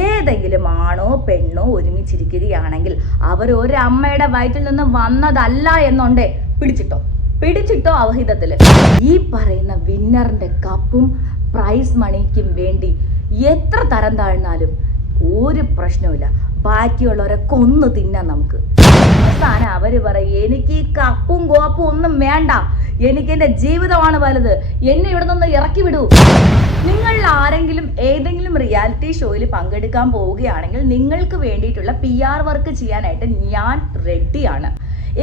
ഏതെങ്കിലും ആണോ പെണ്ണോ ഒരുമിച്ചിരിക്കുകയാണെങ്കിൽ അവർ ഒരമ്മയുടെ വയറ്റിൽ നിന്ന് വന്നതല്ല എന്നുണ്ടേ പിടിച്ചിട്ടോ അവഹിതത്തില്. ഈ പറയുന്ന വിന്നറിന്റെ കപ്പും പ്രൈസ് മണിക്കും വേണ്ടി എത്ര തരം താഴ്ന്നാലും ഒരു പ്രശ്നവുമില്ല, ബാക്കിയുള്ളവരെ കൊന്നു തിന്നാൻ നമുക്ക്. അവസാനം അവര് പറയും, എനിക്ക് ഈ കപ്പും കോപ്പും ഒന്നും വേണ്ട, എനിക്ക് എൻ്റെ ജീവിതമാണ് വലുത്, എന്നെ ഇവിടെ നിന്ന് ഇറക്കി വിടൂ. നിങ്ങൾ ആരെങ്കിലും ഏതെങ്കിലും റിയാലിറ്റി ഷോയിൽ പങ്കെടുക്കാൻ പോവുകയാണെങ്കിൽ നിങ്ങൾക്ക് വേണ്ടിയിട്ടുള്ള PR വർക്ക് ചെയ്യാനായിട്ട് ഞാൻ റെഡിയാണ്.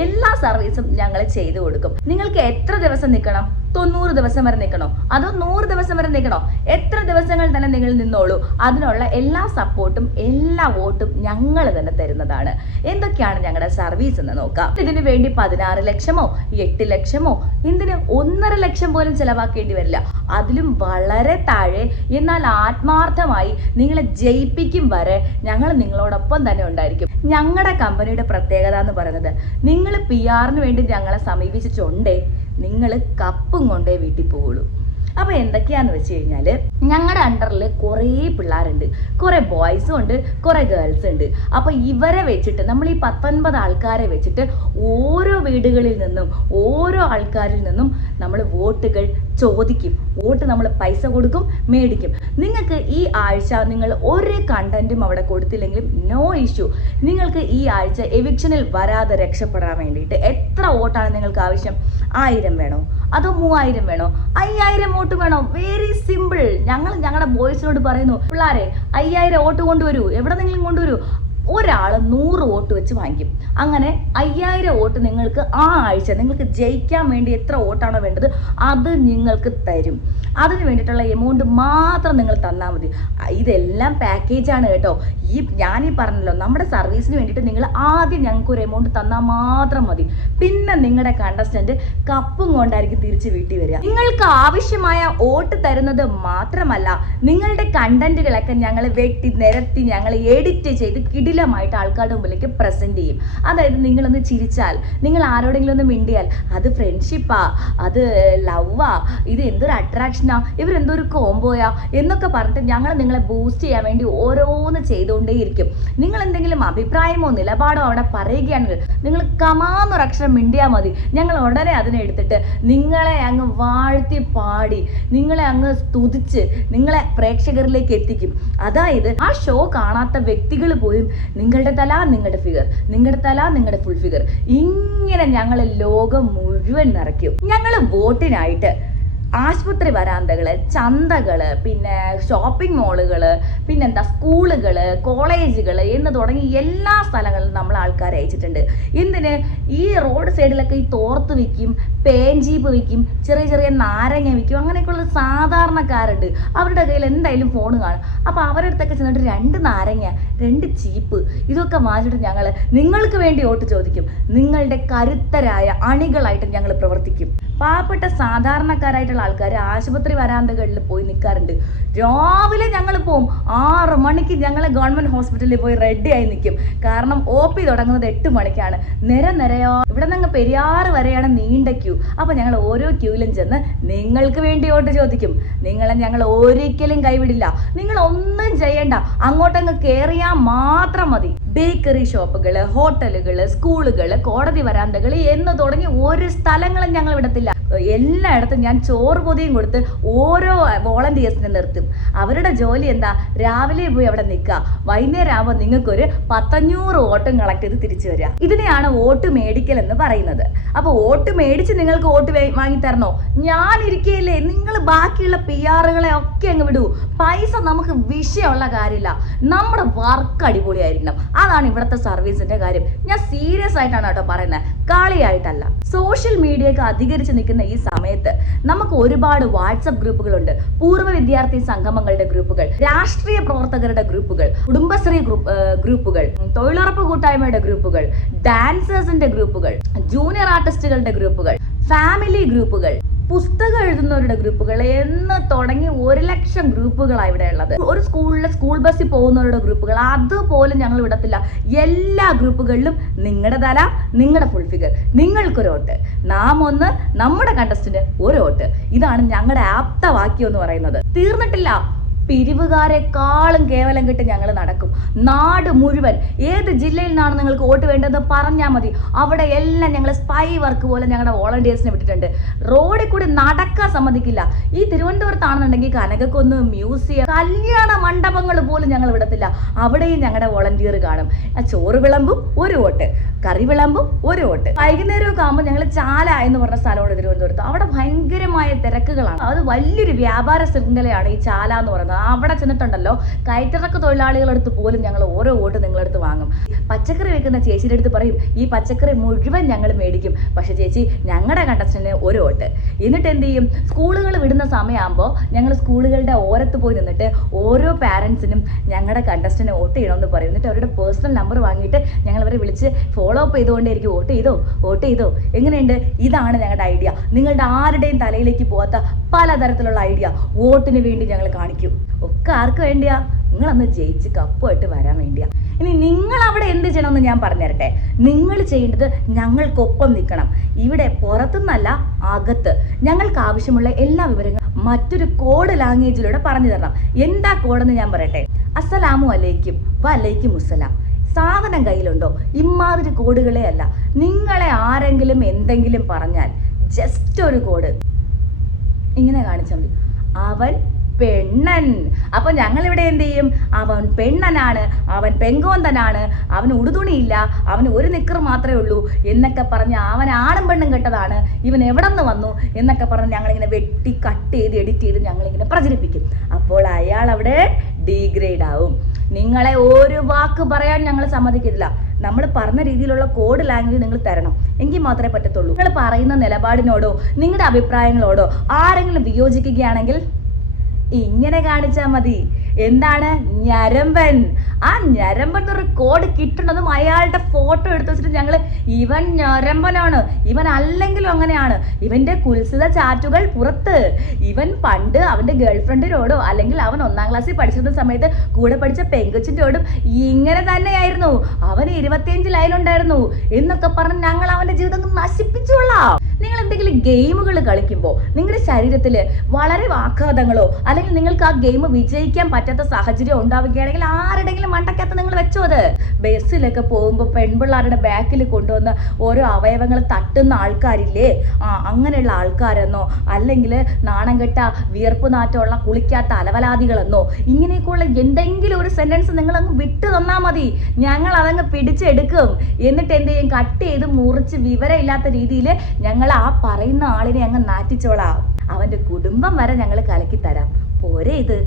എല്ലാ സർവീസും ഞങ്ങൾ ചെയ്തു കൊടുക്കും. നിങ്ങൾക്ക് എത്ര ദിവസം നിൽക്കണം? 90 ദിവസം വരെ നിൽക്കണോ അതോ 100 ദിവസം വരെ നിൽക്കണോ? എത്ര ദിവസങ്ങൾ തന്നെ നിങ്ങൾ നിന്നോളൂ. അതിനുള്ള എല്ലാ സപ്പോർട്ടും എല്ലാ വോട്ടും ഞങ്ങൾ തന്നെ തരുന്നതാണ്. എന്തൊക്കെയാണ് ഞങ്ങളുടെ സർവീസ് എന്ന് നോക്കാം. ഇതിനു വേണ്ടി 16 ലക്ഷമോ 8 ലക്ഷമോ എന്തിന് 1.5 ലക്ഷം പോലും ചെലവാക്കേണ്ടി വരില്ല. അതിലും വളരെ താഴെ എന്നാൽ ആത്മാർത്ഥമായി നിങ്ങളെ ജയിപ്പിക്കും വരെ ഞങ്ങൾ നിങ്ങളോടൊപ്പം തന്നെ ഉണ്ടായിരിക്കും. ഞങ്ങളുടെ കമ്പനിയുടെ പ്രത്യേകത എന്ന് പറയുന്നത്, നിങ്ങൾ PR-ന് വേണ്ടി ഞങ്ങളെ സമീപിച്ചിട്ടുണ്ടേ നിങ്ങൾ കപ്പും കൊണ്ടേ വീട്ടിൽ പോവുള്ളൂ. അപ്പോൾ എന്തൊക്കെയാന്ന് വെച്ച് കഴിഞ്ഞാൽ, ഞങ്ങളുടെ അണ്ടറിൽ കുറേ പിള്ളേരുണ്ട്, കുറേ ബോയ്സും ഉണ്ട്, കുറേ ഗേൾസും ഉണ്ട്. അപ്പോൾ ഇവരെ വെച്ചിട്ട് നമ്മൾ ഈ 19 ആൾക്കാരെ വെച്ചിട്ട് ഓരോ വീടുകളിൽ നിന്നും ഓരോ ആൾക്കാരിൽ നിന്നും നമ്മൾ വോട്ടുകൾ ചോദിക്കും. വോട്ട് നമ്മൾ പൈസ കൊടുക്കും, മേടിക്കും. നിങ്ങൾക്ക് ഈ ആഴ്ച നിങ്ങൾ ഒരു കണ്ടന്റും അവിടെ കൊടുത്തില്ലെങ്കിലും നോ ഇഷ്യൂ. നിങ്ങൾക്ക് ഈ ആഴ്ച എവിക്ഷനിൽ വരാതെ രക്ഷപ്പെടാൻ വേണ്ടിയിട്ട് എത്ര വോട്ടാണ് നിങ്ങൾക്ക് ആവശ്യം? 1000 വേണോ അതോ 3000 വേണോ 5000 വോട്ട് വേണോ? Very simple. ഞങ്ങൾ ഞങ്ങളുടെ ബോയ്സിനോട് പറയുന്നു, പിള്ളേരെ 5000 വോട്ട് കൊണ്ടുവരൂ, എവിടെ നിന്നെങ്കിലും കൊണ്ടുവരൂ. ഒരാൾ 100 വോട്ട് വെച്ച് വാങ്ങിക്കും. അങ്ങനെ 5000 വോട്ട് നിങ്ങൾക്ക് ആ ആഴ്ച നിങ്ങൾക്ക് ജയിക്കാൻ വേണ്ടി എത്ര വോട്ടാണോ വേണ്ടത് അത് നിങ്ങൾക്ക് തരും. അതിന് വേണ്ടിയിട്ടുള്ള എമൗണ്ട് മാത്രം നിങ്ങൾ തന്നാൽ മതി. ഇതെല്ലാം പാക്കേജാണ് കേട്ടോ. ഞാനീ പറഞ്ഞല്ലോ, നമ്മുടെ സർവീസിന് വേണ്ടിയിട്ട് നിങ്ങൾ ആദ്യം ഞങ്ങൾക്ക് ഒരു എമൗണ്ട് തന്നാൽ മാത്രം മതി. പിന്നെ നിങ്ങളുടെ കണ്ടസ്റ്റന്റ് കപ്പും കൊണ്ടായിരിക്കും തിരിച്ച് വീട്ടിൽ വരിക. നിങ്ങൾക്ക് ആവശ്യമായ വോട്ട് തരുന്നത് മാത്രമല്ല, നിങ്ങളുടെ കണ്ടന്റുകളൊക്കെ ഞങ്ങൾ വെട്ടി നിരത്തി ഞങ്ങൾ എഡിറ്റ് ചെയ്ത് കിടിലമായിട്ട് ആൾക്കാരുടെ മുമ്പിലേക്ക് പ്രസന്റ് ചെയ്യും. അതായത് നിങ്ങളൊന്ന് ചിരിച്ചാൽ, നിങ്ങൾ ആരോടെങ്കിലും ഒന്ന് മിണ്ടിയാൽ, അത് ഫ്രണ്ട്ഷിപ്പാ, അത് ലവ്വാ, ഇത് എന്തൊരു അട്രാക്ഷനാ, ഇവരെന്തൊരു കോംബോയാ എന്നൊക്കെ പറഞ്ഞിട്ട് ഞങ്ങൾ നിങ്ങളെ ബൂസ്റ്റ് ചെയ്യാൻ വേണ്ടി ഓരോന്ന് ചെയ്തുകൊണ്ടേയിരിക്കും. നിങ്ങൾ എന്തെങ്കിലും അഭിപ്രായമോ നിലപാടോ അവിടെ പറയുകയാണെങ്കിൽ നിങ്ങൾ കമാന്നൊരക്ഷരം മിണ്ടിയാൽ മതി. ഞങ്ങൾ ഉടനെ അതിനെടുത്തിട്ട് നിങ്ങളെ അങ്ങ് വാഴ്ത്തി പാടി നിങ്ങളെ അങ്ങ് സ്തുതിച്ച് നിങ്ങളെ പ്രേക്ഷകരിലേക്ക് എത്തിക്കും. അതായത് ആ ഷോ കാണാത്ത വ്യക്തികൾ പോലും നിങ്ങളുടെ തല നിങ്ങളുടെ ഫിഗർ, നിങ്ങളുടെ തല നിങ്ങളുടെ ഫുൾ ഫിഗർ, ഇങ്ങനെ ഞങ്ങൾ ലോകം മുഴുവൻ നിറയ്ക്കും. ഞങ്ങൾ വോട്ടിനായിട്ട് ആശുപത്രി വരാന്തകള്, ചന്തകള്, പിന്നെ ഷോപ്പിംഗ് മോളുകള്, പിന്നെന്താ സ്കൂളുകള്, കോളേജുകള് എന്ന് തുടങ്ങി എല്ലാ സ്ഥലങ്ങളിലും നമ്മൾ ആൾക്കാരെ അയച്ചിട്ടുണ്ട്. എന്തിന്? ഈ റോഡ് സൈഡിലൊക്കെ ഈ തോർത്ത് വിൽക്കും, പേൻജീപ്പ് വിൽക്കും, ചെറിയ ചെറിയ നാരങ്ങ വിൽക്കും, അങ്ങനെയൊക്കെയുള്ള സാധാരണക്കാരുണ്ട്. അവരുടെ കയ്യിൽ എന്തായാലും ഫോൺ കാണും. അപ്പോൾ അവരുടെ അടുത്തൊക്കെ ചെന്നിട്ട് 2 നാരങ്ങ 2 ചീപ്പ് ഇതൊക്കെ വാങ്ങിച്ചിട്ട് ഞങ്ങൾ നിങ്ങൾക്ക് വേണ്ടി വോട്ട് ചോദിക്കും. നിങ്ങളുടെ കരുത്തരായ അണികളായിട്ട് ഞങ്ങൾ പ്രവർത്തിക്കും. പാവപ്പെട്ട സാധാരണക്കാരായിട്ടുള്ള ആൾക്കാർ ആശുപത്രി വരാന്തകളിൽ പോയി നിൽക്കാറുണ്ട്. രാവിലെ ഞങ്ങൾ പോവും, 6 മണിക്ക് ഞങ്ങൾ ഗവൺമെൻറ് ഹോസ്പിറ്റലിൽ പോയി റെഡിയായി നിൽക്കും. കാരണം OP തുടങ്ങുന്നത് 8 മണിക്കാണ്. നിരയോ ഇവിടെ നിന്ന് പെരിയാർ വരെയാണ് നീണ്ട ക്യൂ. അപ്പോൾ ഞങ്ങൾ ഓരോ ക്യൂവിലും ചെന്ന് നിങ്ങൾക്ക് വേണ്ടി വോട്ട് ചോദിക്കും. നിങ്ങളെ ഞങ്ങൾ ഒരിക്കലും കൈവിടില്ല. നിങ്ങൾ ഒന്നും ചെയ്യണ്ട, അങ്ങോട്ടങ്ങ് കയറിയാൽ മാത്രം മതി. ബേക്കറി ഷോപ്പുകൾ, ഹോട്ടലുകൾ, സ്കൂളുകൾ, കോടതി വരാന്തകൾ എന്ന് തുടങ്ങി ഒരു സ്ഥലങ്ങളും ഞങ്ങൾ വിടത്തില്ല. എല്ലായിടത്തും ഞാൻ ചോറ് പൊതിയും കൊടുത്ത് ഓരോ വോളണ്ടിയേഴ്സിനെ നിർത്തും. അവരുടെ ജോലി എന്താ? രാവിലെ പോയി അവിടെ നിൽക്കുക, വൈകുന്നേരം ആകുമ്പോൾ നിങ്ങൾക്കൊരു 100-500 വോട്ടും കളക്ട് ചെയ്ത് തിരിച്ചു വരിക. ഇതിനെയാണ് വോട്ട് മേടിക്കൽ എന്ന് പറയുന്നത്. അപ്പോൾ വോട്ട് മേടിച്ച് നിങ്ങൾക്ക് വോട്ട് വാങ്ങിത്തരണോ? ഞാൻ ഇരിക്കുകയില്ലേ, നിങ്ങൾ ബാക്കിയുള്ള PR-കളെ ഒക്കെ അങ്ങ് വിടൂ. പൈസ നമുക്ക് വിഷയമുള്ള കാര്യമില്ല, നമ്മുടെ വർക്ക് അടിപൊളിയായിരിക്കണം. അതാണ് ഇവിടുത്തെ സർവീസിന്റെ കാര്യം. ഞാൻ സീരിയസ് ആയിട്ടാണ് കേട്ടോ പറയുന്നത്, കളിയായിട്ടല്ല. സോഷ്യൽ മീഡിയയൊക്കെ അധികരിച്ച് നിൽക്കുന്ന ഈ സമയത്ത് നമുക്ക് ഒരുപാട് വാട്സപ്പ് ഗ്രൂപ്പുകളുണ്ട്. പൂർവ്വ വിദ്യാർത്ഥി സംഗമങ്ങളുടെ ഗ്രൂപ്പുകൾ, രാഷ്ട്രീയ പ്രവർത്തകരുടെ ഗ്രൂപ്പുകൾ, കുടുംബശ്രീ ഗ്രൂപ്പുകൾ, തൊഴിലുറപ്പ് കൂട്ടായ്മയുടെ ഗ്രൂപ്പുകൾ, ഡാൻസേഴ്സിന്റെ ഗ്രൂപ്പുകൾ, ജൂനിയർ ആർട്ടിസ്റ്റുകളുടെ ഗ്രൂപ്പുകൾ, ഫാമിലി ഗ്രൂപ്പുകൾ, പുസ്തകം എഴുതുന്നവരുടെ ഗ്രൂപ്പുകൾ എന്ന് തുടങ്ങി 1 ലക്ഷം ഗ്രൂപ്പുകളാണ് ഇവിടെ ഉള്ളത്. ഒരു സ്കൂൾ ബസ്സിൽ പോകുന്നവരുടെ ഗ്രൂപ്പുകൾ അതുപോലും ഞങ്ങൾ വിടത്തില്ല. എല്ലാ ഗ്രൂപ്പുകളിലും നിങ്ങളുടെ തല നിങ്ങളുടെ ഫുൾ ഫിഗർ, നിങ്ങൾക്കൊരു വോട്ട്, നാം ഒന്ന്, നമ്മുടെ കണ്ടസ്റ്റന്റ് ഒരു വോട്ട്. ഇതാണ് ഞങ്ങളുടെ ആപ്തവാക്യം എന്ന് പറയുന്നത്. തീർന്നിട്ടില്ല, പിരിവുകാരെക്കാളും കേവലം കിട്ടി ഞങ്ങൾ നടക്കും. നാട് മുഴുവൻ ഏത് ജില്ലയിൽ നിന്നാണ് നിങ്ങൾക്ക് വോട്ട് വേണ്ടതെന്ന് പറഞ്ഞാൽ മതി. അവിടെ എല്ലാം ഞങ്ങൾ സ്പൈ വർക്ക് പോലെ ഞങ്ങളുടെ വോളണ്ടിയേഴ്സിനെ വിട്ടിട്ടുണ്ട്. റോഡിൽ കൂടി നടക്കാൻ സമ്മതിക്കില്ല. ഈ തിരുവനന്തപുരത്താണെന്നുണ്ടെങ്കിൽ കനകക്കുന്ന്, മ്യൂസിയം, കല്യാണ മണ്ഡപങ്ങൾ പോലും ഞങ്ങൾ വിടത്തില്ല. അവിടെയും ഞങ്ങളുടെ വോളണ്ടിയർ കാണും. ചോറ് വിളമ്പും ഒരു വോട്ട്, കറി വിളമ്പും ഒരു വോട്ട്. വൈകുന്നേരമൊക്കെ ആകുമ്പോൾ ഞങ്ങൾ ചാല എന്ന് പറഞ്ഞ സ്ഥലമുണ്ട് തിരുവനന്തപുരത്ത്. അവിടെ ഭയങ്കരമായ തിരക്കുകളാണ്. അത് വലിയൊരു വ്യാപാര ശൃംഖലയാണ് ഈ ചാല എന്ന് പറയുന്നത്. അവിടെ ചെന്നിട്ടുണ്ടല്ലോ, കയറ്റിറക്ക് തൊഴിലാളികളെടുത്ത് പോലും ഞങ്ങൾ ഓരോ വോട്ട് നിങ്ങളെടുത്ത് വാങ്ങും. പച്ചക്കറി വെക്കുന്ന ചേച്ചിയുടെ അടുത്ത് പറയും, ഈ പച്ചക്കറി മുഴുവൻ ഞങ്ങൾ മേടിക്കും, പക്ഷെ ചേച്ചി ഞങ്ങളുടെ കണ്ടസ്റ്റന്റിന് ഒരു വോട്ട്. എന്നിട്ട് എന്ത് ചെയ്യും, സ്കൂളുകൾ വിടുന്ന സമയമാകുമ്പോൾ ഞങ്ങൾ സ്കൂളുകളുടെ ഓരത്ത് പോയി നിന്നിട്ട് ഓരോ പാരൻസിനും ഞങ്ങളുടെ കണ്ടസ്റ്റന്റിന് വോട്ട് ചെയ്യണമെന്ന് പറയും. എന്നിട്ട് അവരുടെ പേഴ്സണൽ നമ്പർ വാങ്ങിയിട്ട് ഞങ്ങൾ അവരെ വിളിച്ച് ഫോളോ അപ്പ് ചെയ്തുകൊണ്ടേയിരിക്കും. വോട്ട് ചെയ്തോ എങ്ങനെയുണ്ട്, ഇതാണ് ഞങ്ങളുടെ ഐഡിയ. നിങ്ങളുടെ ആരുടെയും തലയിലേക്ക് പോകാത്ത പലതരത്തിലുള്ള ഐഡിയ വോട്ടിന് വേണ്ടി ഞങ്ങൾ കാണിക്കും. ഒക്കെ ആർക്ക് വേണ്ടിയാ? നിങ്ങളന്ന് ജയിച്ച് കപ്പുമായിട്ട് വരാൻ വേണ്ടിയാ. ഇനി നിങ്ങൾ അവിടെ എന്ത് ചെയ്യണമെന്ന് ഞാൻ പറഞ്ഞുതരട്ടെ. നിങ്ങൾ ചെയ്യേണ്ടത് ഞങ്ങൾക്കൊപ്പം നിൽക്കണം. ഇവിടെ പുറത്തുനിന്നല്ല, അകത്ത്. ഞങ്ങൾക്ക് ആവശ്യമുള്ള എല്ലാ വിവരങ്ങളും മറ്റൊരു കോഡ് ലാംഗ്വേജിലൂടെ പറഞ്ഞു തരണം. എന്താ കോഡെന്ന് ഞാൻ പറയട്ടെ. അസ്സലാമു അലൈക്കും, വലൈക്കും മുസ്സലാം. സാധനം കയ്യിലുണ്ടോ? ഇമാതിരി കോഡുകളെ അല്ല. നിങ്ങളെ ആരെങ്കിലും എന്തെങ്കിലും പറഞ്ഞാൽ ജസ്റ്റ് ഒരു കോഡ് ഇങ്ങനെ കാണിച്ചാൽ മതി, അവൻ പെണ്ണൻ. അപ്പൊ ഞങ്ങൾ ഇവിടെ എന്ത് ചെയ്യും? അവൻ പെണ്ണനാണ്, അവൻ പെങ്കോന്തനാണ്, അവന് ഉടുതുണിയില്ല, അവന് ഒരു നിക്കർ മാത്രമേ ഉള്ളൂ എന്നൊക്കെ പറഞ്ഞ് അവൻ ആണും പെണ്ണും കെട്ടതാണ്, ഇവൻ എവിടെ നിന്ന് വന്നു എന്നൊക്കെ പറഞ്ഞ് ഞങ്ങളിങ്ങനെ വെട്ടി കട്ട് ചെയ്ത് എഡിറ്റ് ചെയ്ത് ഞങ്ങളിങ്ങനെ പ്രചരിപ്പിക്കും. അപ്പോൾ അയാൾ അവിടെ ഡീഗ്രേഡ് ആവും. നിങ്ങളെ ഒരു വാക്ക് പറയാൻ ഞങ്ങൾ സമ്മതിക്കില്ല. നമ്മൾ പറഞ്ഞ രീതിയിലുള്ള കോഡ് ലാംഗ്വേജ് നിങ്ങൾ തരണം, എങ്കിൽ മാത്രമേ പറ്റത്തുള്ളൂ. നിങ്ങൾ പറയുന്ന നിലപാടിനോടോ നിങ്ങളുടെ അഭിപ്രായങ്ങളോടോ ആരെങ്കിലും വിയോജിക്കുകയാണെങ്കിൽ ഇങ്ങനെ കാണിച്ചാൽ മതി. എന്താണ് ഞരമ്പൻ? ആ ഞരമ്പൻ എന്നൊരു കോഡ് കിട്ടുന്നതും അയാളുടെ ഫോട്ടോ എടുത്ത് വെച്ചിട്ട് ഞങ്ങൾ ഇവൻ ഞരമ്പനാണ്, ഇവൻ അല്ലെങ്കിലും അങ്ങനെയാണ്, ഇവന്റെ കുൽസിത ചാറ്റുകൾ പുറത്ത്, ഇവൻ പണ്ട് അവന്റെ ഗേൾഫ്രണ്ടിനോടോ അല്ലെങ്കിൽ അവൻ 1ാം ക്ലാസ്സിൽ പഠിച്ചിരുന്ന സമയത്ത് കൂടെ പഠിച്ച പെങ്കൊച്ചിൻ്റെയോടും ഇങ്ങനെ തന്നെയായിരുന്നു, അവന് 25 ലൈനുണ്ടായിരുന്നു എന്നൊക്കെ പറഞ്ഞ് ഞങ്ങൾ അവന്റെ ജീവിതം നശിപ്പിച്ചോളാം. നിങ്ങൾ എന്തെങ്കിലും ഗെയിമുകൾ കളിക്കുമ്പോൾ നിങ്ങളുടെ ശരീരത്തിൽ വളരെ ആഘാതങ്ങളോ അല്ലെങ്കിൽ നിങ്ങൾക്ക് ആ ഗെയിം വിജയിക്കാൻ പറ്റാത്ത സാഹചര്യം ഉണ്ടാവുകയാണെങ്കിൽ ആരുടെങ്കിലും മണ്ടക്കകത്ത് നിങ്ങൾ വെച്ചോ. അത് ബസ്സിലൊക്കെ പോകുമ്പോൾ പെൺപിള്ളേരുടെ ബാക്കിൽ കൊണ്ടുവന്ന് ഓരോ അവയവങ്ങൾ തട്ടുന്ന ആൾക്കാരില്ലേ, അങ്ങനെയുള്ള ആൾക്കാരെന്നോ അല്ലെങ്കിൽ നാണം കെട്ട വിയർപ്പ് നാറ്റമുള്ള കുളിക്കാത്ത അലവലാദികളെന്നോ ഇങ്ങനെയൊക്കെയുള്ള എന്തെങ്കിലും ഒരു സെന്റൻസ് നിങ്ങൾ അങ്ങ് വിട്ടു തന്നാൽ മതി. ഞങ്ങൾ അതങ്ങ് പിടിച്ചെടുക്കും. എന്നിട്ട് എന്ത് ചെയ്യും? കട്ട് ചെയ്ത് മുറിച്ച് വിവരമില്ലാത്ത രീതിയിൽ ഞങ്ങൾ ആ പറയുന്ന ആളിനെ അങ്ങ് നാറ്റിച്ചോളാം. അവന്റെ കുടുംബം വരെ ഞങ്ങൾ കലക്കി തരാം. പോരെ ഇത്?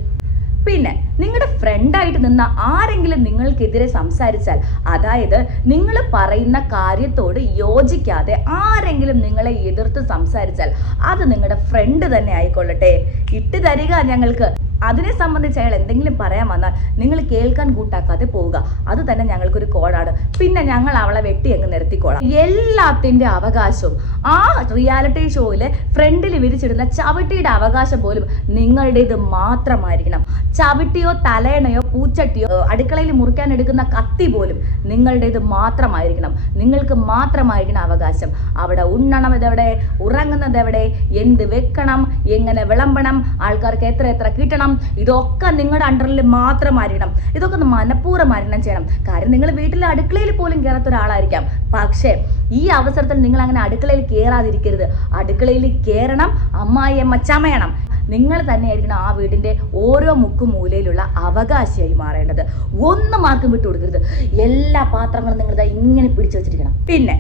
പിന്നെ നിങ്ങളുടെ ഫ്രണ്ടായിട്ട് നിന്ന ആരെങ്കിലും നിങ്ങൾക്കെതിരെ സംസാരിച്ചാൽ, അതായത് നിങ്ങൾ പറയുന്ന കാര്യത്തോട് യോജിക്കാതെ ആരെങ്കിലും നിങ്ങളെ എതിർത്ത് സംസാരിച്ചാൽ അത് നിങ്ങളുടെ ഫ്രണ്ട് തന്നെ ആയിക്കൊള്ളട്ടെ, ഇട്ട് തരിക ഞങ്ങൾക്ക്. അതിനെ സംബന്ധിച്ച് അയാൾ എന്തെങ്കിലും പറയാൻ വന്നാൽ നിങ്ങൾ കേൾക്കാൻ കൂട്ടാക്കാതെ പോവുക. അത് തന്നെ ഞങ്ങൾക്കൊരു കോഡാണ്. പിന്നെ ഞങ്ങൾ അവളെ വെട്ടി അങ്ങ് നിർത്തിക്കോളാം. എല്ലാത്തിൻ്റെ അവകാശവും ആ റിയാലിറ്റി ഷോയിലെ ഫ്രണ്ടിൽ വിരിച്ചിടുന്ന ചവിട്ടിയുടെ അവകാശം പോലും നിങ്ങളുടേത് മാത്രമായിരിക്കണം. ചവിട്ടിയോ തലേണയോ പൂച്ചട്ടിയോ അടുക്കളയിൽ മുറിക്കാൻ എടുക്കുന്ന കത്തി പോലും നിങ്ങളുടേത് മാത്രമായിരിക്കണം. നിങ്ങൾക്ക് മാത്രമായിരിക്കണം അവകാശം. അവിടെ ഉണ്ണണം ഇതെവിടെ, ഉറങ്ങുന്നത് എവിടെ, എന്ത് വെക്കണം, എങ്ങനെ വിളമ്പണം, ആൾക്കാർക്ക് എത്ര കിട്ടണം, ഇതൊക്കെ നിങ്ങളുടെ അണ്ടറിൽ മാത്രമായിരിക്കണം. ഇതൊക്കെ മനഃപൂർവ്വമായിരിക്കണം ചെയ്യണം. കാര്യം നിങ്ങൾ വീട്ടിലെ അടുക്കളയിൽ പോലും കയറാത്ത ഒരാളായിരിക്കാം. പക്ഷേ ഈ അവസരത്തിൽ നിങ്ങൾ അങ്ങനെ അടുക്കളയിൽ കയറാതിരിക്കരുത്. അടുക്കളയിൽ കയറണം, അമ്മായിയമ്മ ചമയണം. നിങ്ങൾ തന്നെയായിരിക്കണം ആ വീടിൻ്റെ ഓരോ മുക്കും മൂലയിലുള്ള അവകാശിയായി മാറേണ്ടത്. ഒന്നും ആർക്കും വിട്ടു കൊടുക്കരുത്. എല്ലാ പാത്രങ്ങളും നിങ്ങൾ ഇങ്ങനെ പിടിച്ചു വെച്ചിരിക്കണം. പിന്നെ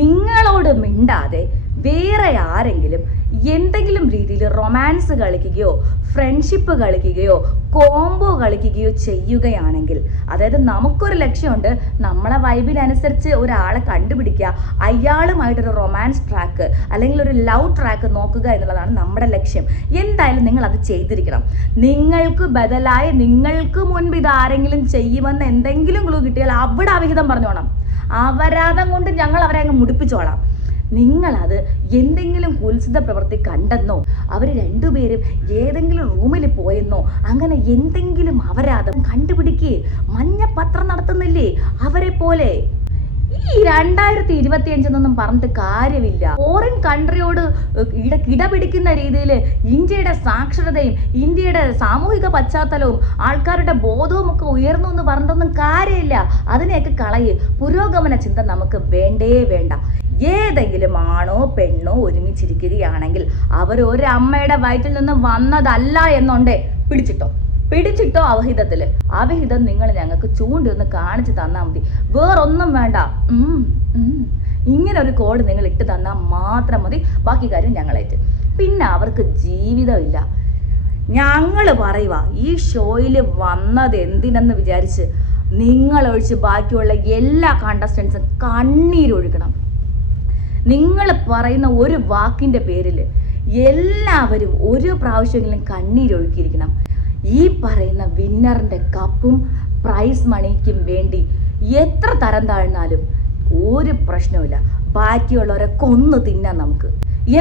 നിങ്ങളോട് മിണ്ടാതെ വേറെ ആരെങ്കിലും എന്തെങ്കിലും രീതിയിൽ റൊമാൻസ് കളിക്കുകയോ ഫ്രണ്ട്ഷിപ്പ് കളിക്കുകയോ കോംബോ കളിക്കുകയോ ചെയ്യുകയാണെങ്കിൽ, അതായത് നമുക്കൊരു ലക്ഷ്യമുണ്ട്, നമ്മളെ വൈബിനനുസരിച്ച് ഒരാളെ കണ്ടുപിടിക്കുക, അയാളുമായിട്ടൊരു റൊമാൻസ് ട്രാക്ക് അല്ലെങ്കിൽ ഒരു ലവ് ട്രാക്ക് നോക്കുക എന്നുള്ളതാണ് നമ്മുടെ ലക്ഷ്യം. എന്തായാലും നിങ്ങൾ അത് ചെയ്തിരിക്കണം. നിങ്ങൾക്ക് ബദലായി നിങ്ങൾക്ക് മുൻപ് ഇതാരെങ്കിലും ചെയ്യുമെന്ന് എന്തെങ്കിലും ക്ലൂ കിട്ടിയാൽ അവിടെ അവിഹിതം പറഞ്ഞോണം. അപരാധം കൊണ്ട് ഞങ്ങൾ അവരെ അങ്ങ് മുടിപ്പിച്ചോളാം. നിങ്ങളത് എന്തെങ്കിലും കുൽസിത പ്രവൃത്തി കണ്ടെന്നോ അവർ രണ്ടുപേരും ഏതെങ്കിലും റൂമിൽ പോയെന്നോ അങ്ങനെ എന്തെങ്കിലും അപരാധം കണ്ടുപിടിക്കുക. മഞ്ഞ പത്രം നടത്തുന്നില്ലേ അവരെ പോലെ. ഈ 2025 പറഞ്ഞിട്ട് കാര്യമില്ല. ഫോറിൻ കൺട്രിയോട് കിടപിടിക്കുന്ന രീതിയിൽ ഇന്ത്യയുടെ സാക്ഷരതയും ഇന്ത്യയുടെ സാമൂഹിക പശ്ചാത്തലവും ആൾക്കാരുടെ ബോധവും ഒക്കെ ഉയർന്നു എന്ന് പറഞ്ഞിട്ടൊന്നും കാര്യമില്ല. അതിനെയൊക്കെ കളയ്. പുരോഗമന ചിന്ത നമുക്ക് വേണ്ടേ വേണ്ട. ഏതെങ്കിലും ആണോ പെണ്ണോ ഒരുമിച്ചിരിക്കുകയാണെങ്കിൽ അവർ ഒരമ്മയുടെ വയറ്റിൽ നിന്ന് വന്നതല്ല എന്നുണ്ടേ പിടിച്ചിട്ടോ അവിഹിതം നിങ്ങൾ ഞങ്ങൾക്ക് ചൂണ്ടി ഒന്ന് കാണിച്ചു തന്നാൽ മതി. വേറൊന്നും വേണ്ട. ഇങ്ങനെ ഒരു കോഡ് നിങ്ങൾ ഇട്ട് തന്നാൽ മാത്രം മതി. ബാക്കി കാര്യം ഞങ്ങളേറ്റ്. പിന്നെ അവർക്ക് ജീവിതമില്ല. ഞങ്ങൾ പറയുക, ഈ ഷോയിൽ വന്നത് എന്തിനെന്ന് വിചാരിച്ച് നിങ്ങളൊഴിച്ച് ബാക്കിയുള്ള എല്ലാ കണ്ടസ്റ്റൻസും കണ്ണീരൊഴുകണം. നിങ്ങൾ പറയുന്ന ഒരു വാക്കിൻ്റെ പേരിൽ എല്ലാവരും ഒരു പ്രാവശ്യമെങ്കിലും കണ്ണീരൊഴുക്കിയിരിക്കണം. ഈ പറയുന്ന വിന്നറിൻ്റെ കപ്പും പ്രൈസ് മണിക്കും വേണ്ടി എത്ര തരം താഴ്ന്നാലും ഒരു പ്രശ്നവുമില്ല. ബാക്കിയുള്ളവരെ കൊന്നു തിന്നാൻ നമുക്ക്.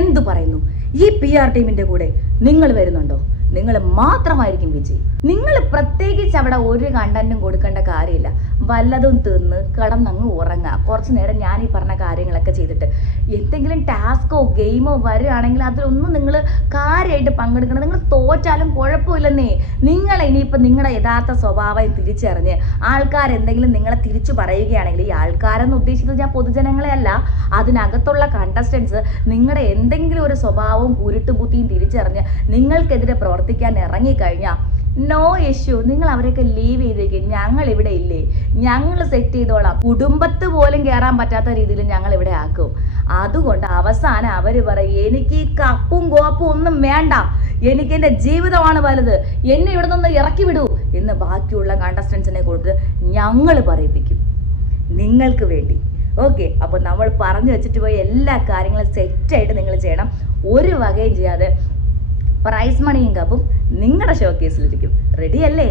എന്തു പറയുന്നു? ഈ PR ടീമിൻ്റെ കൂടെ നിങ്ങൾ വരുന്നുണ്ടോ? നിങ്ങൾ മാത്രമായിരിക്കും വിജയി. നിങ്ങൾ പ്രത്യേകിച്ച് അവിടെ ഒരു കണ്ടന്റും കൊടുക്കേണ്ട കാര്യമില്ല. വല്ലതും തിന്ന് കിടന്നങ്ങ് ഉറങ്ങുക. കുറച്ച് നേരം ഞാൻ ഈ പറഞ്ഞ കാര്യങ്ങളൊക്കെ ചെയ്തിട്ട് എന്തെങ്കിലും ടാസ്കോ ഗെയിമോ വരികയാണെങ്കിൽ അതിലൊന്നും നിങ്ങൾ കാര്യമായിട്ട് പങ്കെടുക്കണം. നിങ്ങൾ തോറ്റാലും കുഴപ്പമില്ലെന്നേ. നിങ്ങൾ ഇനിയിപ്പോൾ നിങ്ങളുടെ യഥാർത്ഥ സ്വഭാവം തിരിച്ചറിഞ്ഞ് ആൾക്കാരെന്തെങ്കിലും നിങ്ങളെ തിരിച്ചു പറയുകയാണെങ്കിൽ, ഈ ആൾക്കാരെന്ന് ഉദ്ദേശിച്ചത് ഞാൻ പൊതുജനങ്ങളെ അല്ല, അതിനകത്തുള്ള കണ്ടസ്റ്റൻസ് നിങ്ങളുടെ എന്തെങ്കിലും ഒരു സ്വഭാവവും കുരുട്ടുബുദ്ധിയും തിരിച്ചറിഞ്ഞ് നിങ്ങൾക്കെതിരെ പ്രവർത്തിക്കാൻ ഇറങ്ങിക്കഴിഞ്ഞാൽ നോ ഇഷ്യൂ. നിങ്ങൾ അവരെയൊക്കെ ലീവ് ചെയ്തേക്കും. ഞങ്ങൾ ഇവിടെ ഇല്ലേ, ഞങ്ങൾ സെറ്റ് ചെയ്തോളാം. കുടുംബത്ത് പോലും കയറാൻ പറ്റാത്ത രീതിയിൽ ഞങ്ങൾ ഇവിടെ ആക്കും. അതുകൊണ്ട് അവസാനം അവർ പറയും, എനിക്ക് ഈ കപ്പും കോപ്പും ഒന്നും വേണ്ട, എനിക്ക് എൻ്റെ ജീവിതമാണ് വലുത്, എന്നെ ഇവിടെ നിന്ന് ഇറക്കി വിടൂ എന്ന് ബാക്കിയുള്ള കണ്ടസ്റ്റൻസിനെ കൊണ്ട് ഞങ്ങൾ പറയിപ്പിക്കും നിങ്ങൾക്ക് വേണ്ടി. ഓക്കെ, അപ്പോൾ നമ്മൾ പറഞ്ഞു വെച്ചിട്ട് പോയി എല്ലാ കാര്യങ്ങളും സെറ്റായിട്ട് നിങ്ങൾ ചെയ്യണം. ഒരു വകയും ചെയ്യാതെ പ്രൈസ് മണിയും കപ്പും നിങ്ങളുടെ ഷോ കേസിലിരിക്കും. റെഡി അല്ലേ?